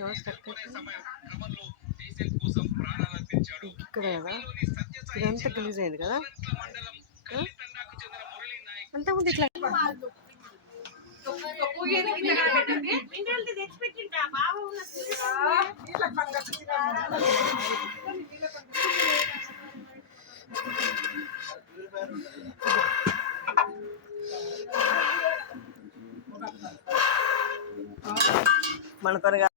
చూడ స్టక్ ఇక్కడ కదా? ఇదంతా గలీజ్ అయింది కదా? అంతకుముందు ఇట్లా మన త్వరగా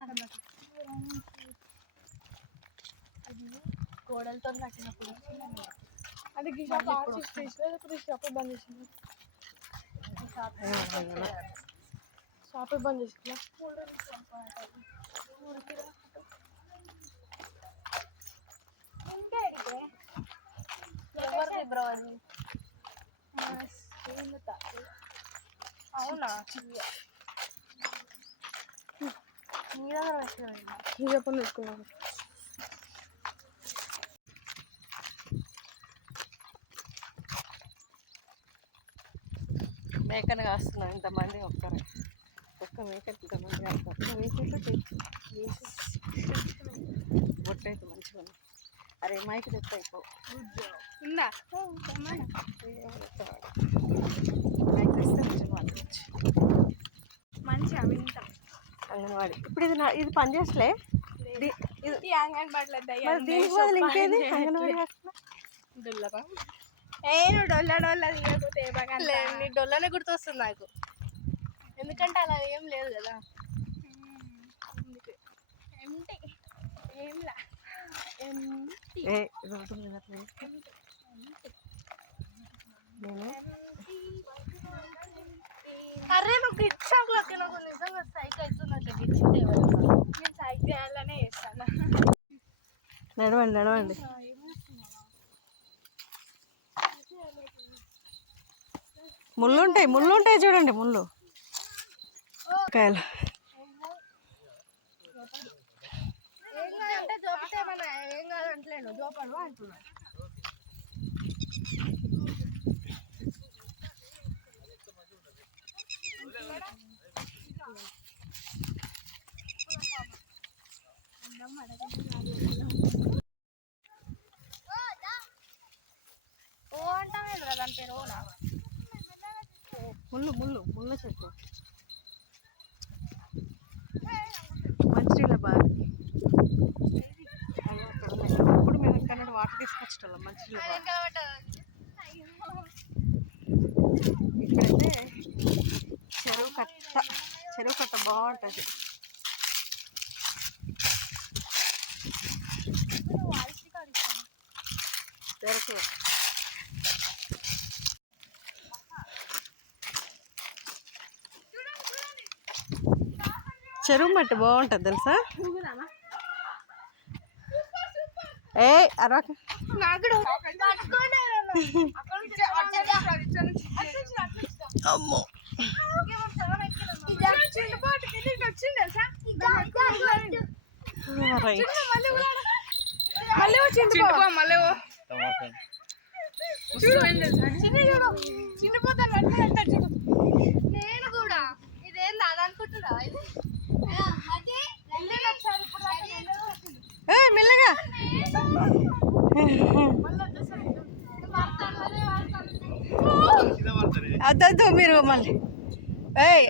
గోడలతో కట్టినప్పుడు అది ఈ షాప్ ఆర్చిస్ తీసుకోలేదు ఇప్పుడు ఈ షాప్ బంద్ చేసింది షాప్ బంద్ చేసిందా ఎవరిది బ్రో అది అవునా నీ దగ్గర పెట్టలేదు నీ చెప్పని పెట్టుకున్నాను మేకను కాస్తున్నాం ఇంతమంది ఒక్కరు ఒక్క మేకకి ఇంతమంది కాస్తారు బొట్ట అయితే మంచిగా ఉంది అరే మైకి తెస్తా ఉందా మైక్ తెస్తే మంచిగా మంచిగా వింటాం. అంగన్వాడి. ఇప్పుడు ఇది నా ఇది పని చేసలే ది- ఇది అంగన్వాడీలో దీనికి బదులు ఇంకేది? అంగన్వాడి హాస్టల్ ఏ నువ్వు డొల్ల డొల్ల నీ డొల్లనే గుర్తొస్తుంది నాకు. ఎందుకంటే అలా ఏం లేదు కదా. ఎంటి ఏంలా ఎంటి ఏ రోడ్డు మీద అట్లా చేస్తే. నేను? అరే నువ్వు గిట్ షాప్లోకి నాకు నిజంగా సైక్ గిచ్చింది ఎవరైనా నేను సైక్ చేయాలనే చేస్తాను? నడవండి నడవండి. ముళ్ళు ఉంటాయి ముళ్ళు ఉంటాయి చూడండి ముళ్ళు. కాయలు. ఏం కాదంటే జోపితే మన ఏం కాదంటలేను జోపడు అంటున్నా. ముళ్ళు చెప్పు. చెట్టు మంచినీళ్ళ బావి. ఇప్పుడు మేము ఇక్కడ వాటర్ తీసుకొచ్చేటోళ్ళం మంచినీళ్ళ బావి. ఇక్కడైతే చెరువు కట్ట చెరువు కట్ట బాగుంటుంది. చెరువు మట్టి బాగుంటుంది తెలుసా? ఏ అరవక అమ్మో. చిన్నపోతాను నేను కూడా ఇదేంది అది అనుకుంటున్నా ఇది అదే ఒకసారి ఇప్పుడు దాకా రెండోది వచ్చింది. ఏ మెల్లగా మళ్ళీ వచ్చేసరి వాడతాను అదే వాడతాను అద్దద్దు మీరు మళ్ళీ. ఏయ్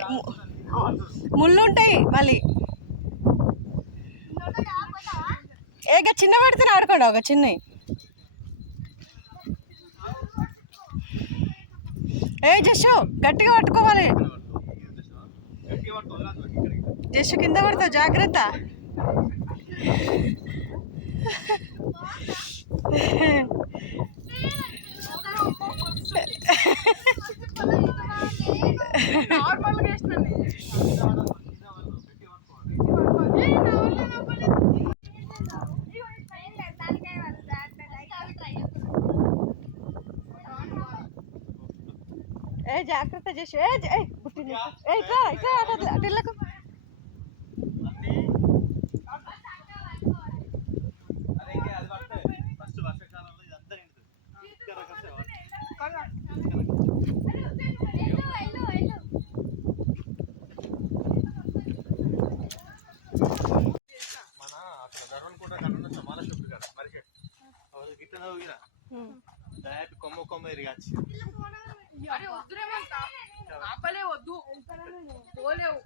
ముళ్ళు ఉంటాయి మళ్ళీ. ఏక చిన్న పడితే ఆడుకోండి ఒక చిన్నవి ఏ జస్సు గట్టిగా పట్టుకోవాలి. జస్సు కింద పడతావు జాగ్రత్త. నార్మల్గా వేసినాను ఏ జాగ్రత్త చేసి ఏ జ- ఏ పుట్టింది ఏ ఇట్లా ఇట్లా హ్యాపీ కొమ్మ కొమ్మ ఇరిగాచి అరే వద్దురేమంట ఆపలే వద్దు పోలేవు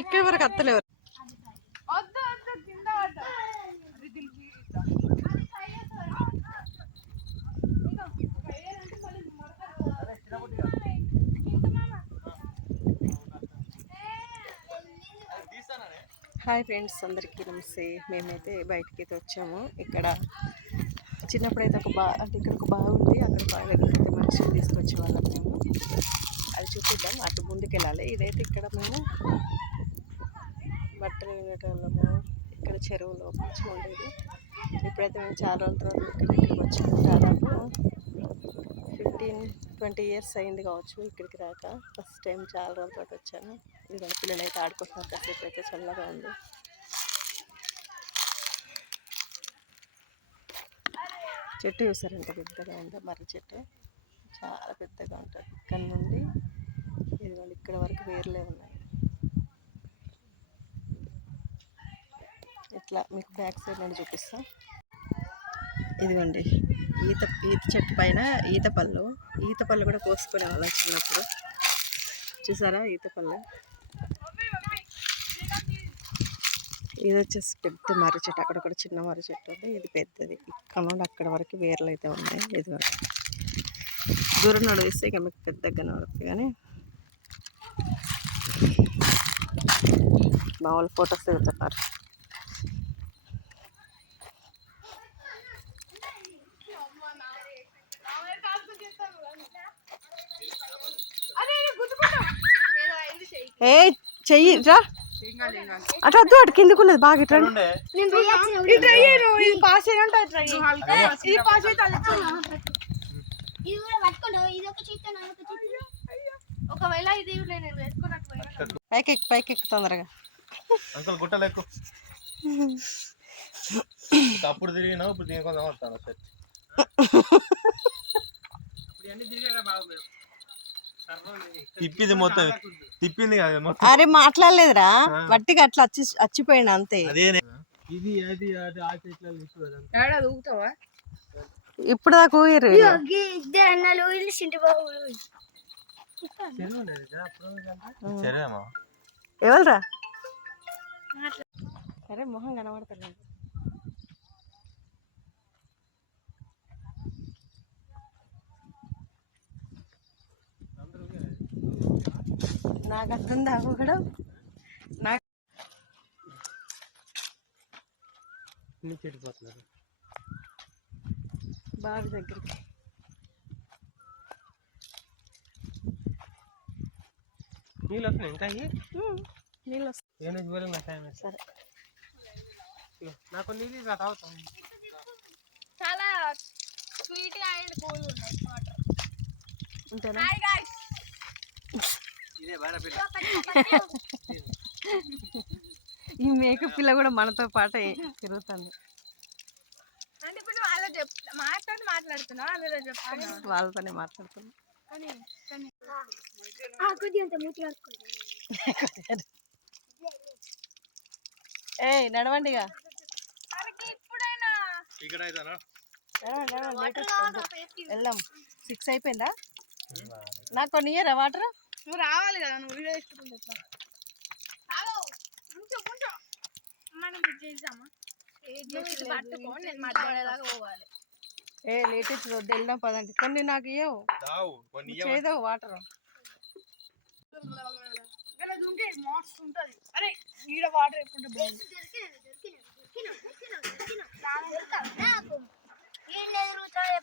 ఇక్కడ వరకు అత్తలేవు వద్దు వద్దు కింద పడ్డా అది దిల్కి ఇస్తా. ఇగో, ఒక ఏడంటే మళ్ళీ మడత హాయ్ ఫ్రెండ్స్ అందరికీ నమస్తే. మేమైతే బయటికి అయితే వచ్చాము. ఇక్కడ చిన్నప్పుడైతే ఒక బా అంటే ఇక్కడ ఒక బాగుంది అక్కడ బావి అయితే మనుషులు తీసుకొచ్చే వాళ్ళం మేము. అది చూపిద్దాం. అటు ముందుకు వెళ్ళాలి ఇదైతే ఇక్కడ మేము బట్టలు వినటము ఇక్కడ చెరువులో మంచిగా ఉండేది. ఇప్పుడైతే మేము చాలా రోజుల తర్వాత ఇక్కడ ఇక్కడికి వచ్చాము దాదాపు ఫిఫ్టీన్ ట్వంటీ ఇయర్స్ అయింది కావచ్చు ఇక్కడికి రాక. ఫస్ట్ టైం చాలా రోజుల తర్వాత వచ్చాను. ఇదిగోండి పిల్లలు అయితే ఆడుకుంటున్నారు. కాసేపు అయితే చల్లగా ఉంది. చెట్టు చూసారు? ఎంత పెద్దగా ఉందో. మర్రి చెట్టు. చాలా పెద్దగా ఉంటుంది. ఇక్కడ నుండి ఇదిగోండి ఇక్కడ వరకు వేర్లే ఉన్నాయి. ఇట్లా మీకు బ్యాక్ సైడ్ నుండి చూపిస్తాం. ఇదిగోండి ఈత ఈత చెట్టు పైన ఈత పళ్ళు ఈత పళ్ళు కూడా కోసుకునే వాళ్ళం చిన్నప్పుడు. చూసారా? ఈత పళ్ళు ఇది వచ్చేసి పెద్ద మర్రి చెట్టు అక్కడ కూడా చిన్న మర్రి చెట్టు ఉంది. ఇది పెద్దది. ఇక్కడ నుండి అక్కడ వరకు వేర్లు అయితే ఉన్నాయి. ఇది వరకు. దూరం నడిస్తే ఇక మీకు పెద్దగా కనబడుతుంది కానీ మా వాళ్ళు ఫొటోస్ దిగుతున్నారు. ఏ చెయ్యి రా. అటు వద్దు అటు కిందకున్నది బాగా ఇట్లా పాస్ ఇది పాస్ ఒకవేళ ఇది నేను పైకి ఎక్కు పైకి ఎక్కు తొందరగా. అంకుల్ గుట్టలు ఎక్కువ అప్పుడు తిరిగినావు ఇప్పుడు వస్తాను సార్ తిప్పింది మొత్తం. తిప్పింది కదా మొత్తం. అరే మాట్లాడలేదురా. వట్టిగా అట్లా వచ్చి వచ్చిపోయాడు అంతే. ఇది అది అది ఆ ఇప్పుడు దాకా ఊయరు ఎవరురా? అరే మొహం కనబడతలేదు. నాకు అర్థం దాగడం నాకు బావి దగ్గరికి. నీళ్ళు వస్తున్నాయి ఇంకా నీళ్ళు వస్తాయి ఏం పోయినా నాకు టైం. సరే. నాకు నీళ్ళు ఇవ్వు, తాగుతాం. చాలా స్వీట్ అండ్ కూల్ ఉన్నాయి వాటర్ అంతేనా హాయ్ పిల్ల ఈ మేకప్ పిల్ల కూడా మనతో పాటు తిరుగుతుంది. మాట్లాడుతున్నా. వాళ్ళతోనే కడుక్కుంటా ఏ నడవండి. వెళ్దాం. సిక్స్ అయిపోయిందా? నాకు కొన్ని ఇయరా వాటర్? నువ్వు రావాలి కదా నువ్వు వీడియో తీసుకుంటే ఎట్లా? రావు కొంచెం కొంచెం మనం ఇది చేద్దామా నేను పోవాలి. ఏ లేటెస్ట్ వద్దు వెళ్దాం పదండి కొన్ని నాకు ఇవ్వవు? చేదో వాటర్ అరే ఈడ వాటర్ ఎప్పుడు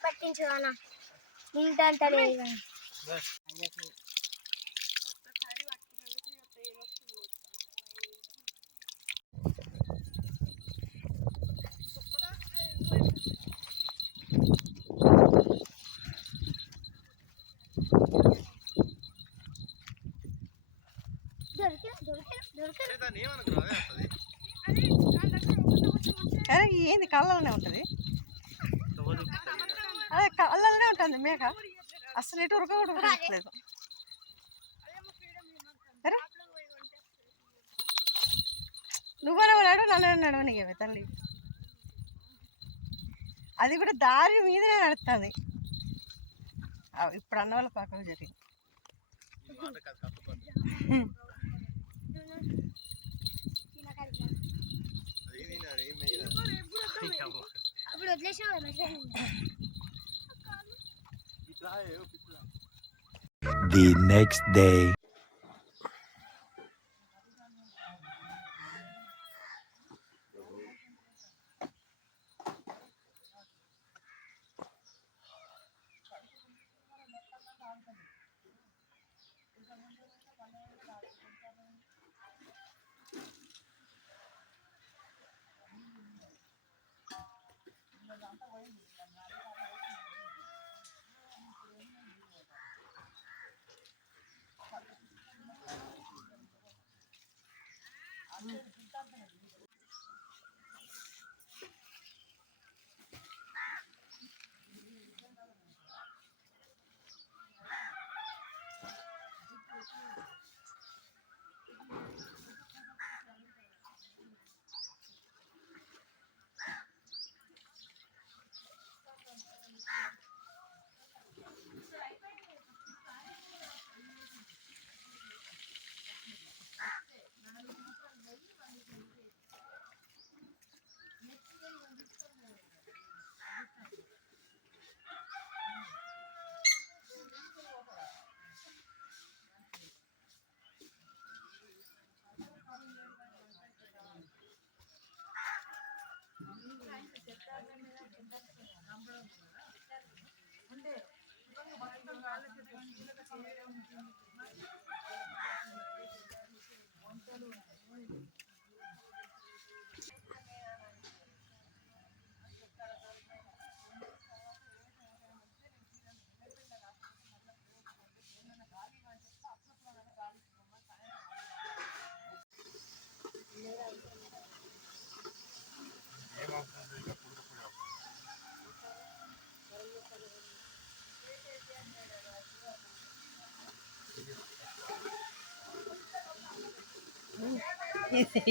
పట్టించుదానా ఇంతంత లేదు అరే ఏంది కళ్ళలోనే ఉంటుంది? అదే కళ్ళనే ఉంటుంది మేక. అసలు ఇటు ఉరక కూడా ఉరకట్లేదు నువ్వనే ఉన్నాడు నన్ను నడవనికే తల్లి. అది కూడా దారి మీదనే నడుస్తుంది. ఇప్పుడు అన్న వాళ్ళ పక్కకు జరిగింది అప్పుడు వదిలేసావు The next day. 那我也不能啊。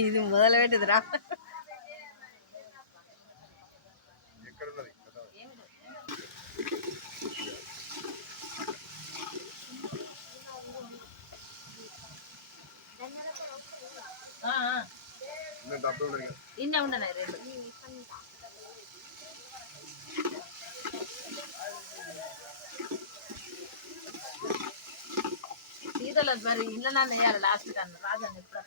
ఇది మొదలు పెట్టింది రా ఇన్నే ఉండనాయి రెండు సీతలు మరి ఇళ్ళ నాన్న వేయాలి లాస్ట్ కన్నా రాజన్న ఎప్పుడు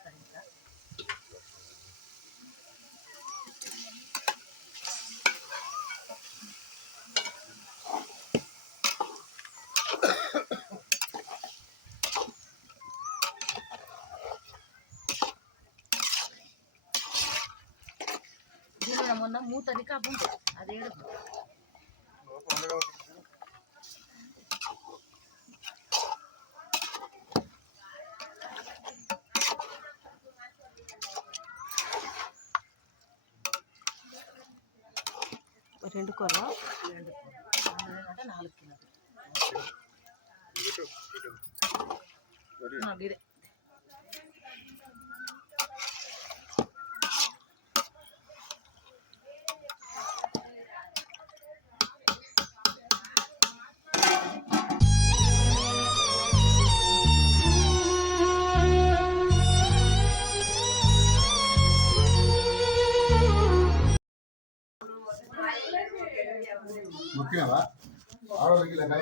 మొన్న మూతది ఉంటుంది అది రెండు కొల్ల అంటే నాలుగు కిలోలు Mungkin apa, kalau lagi lagi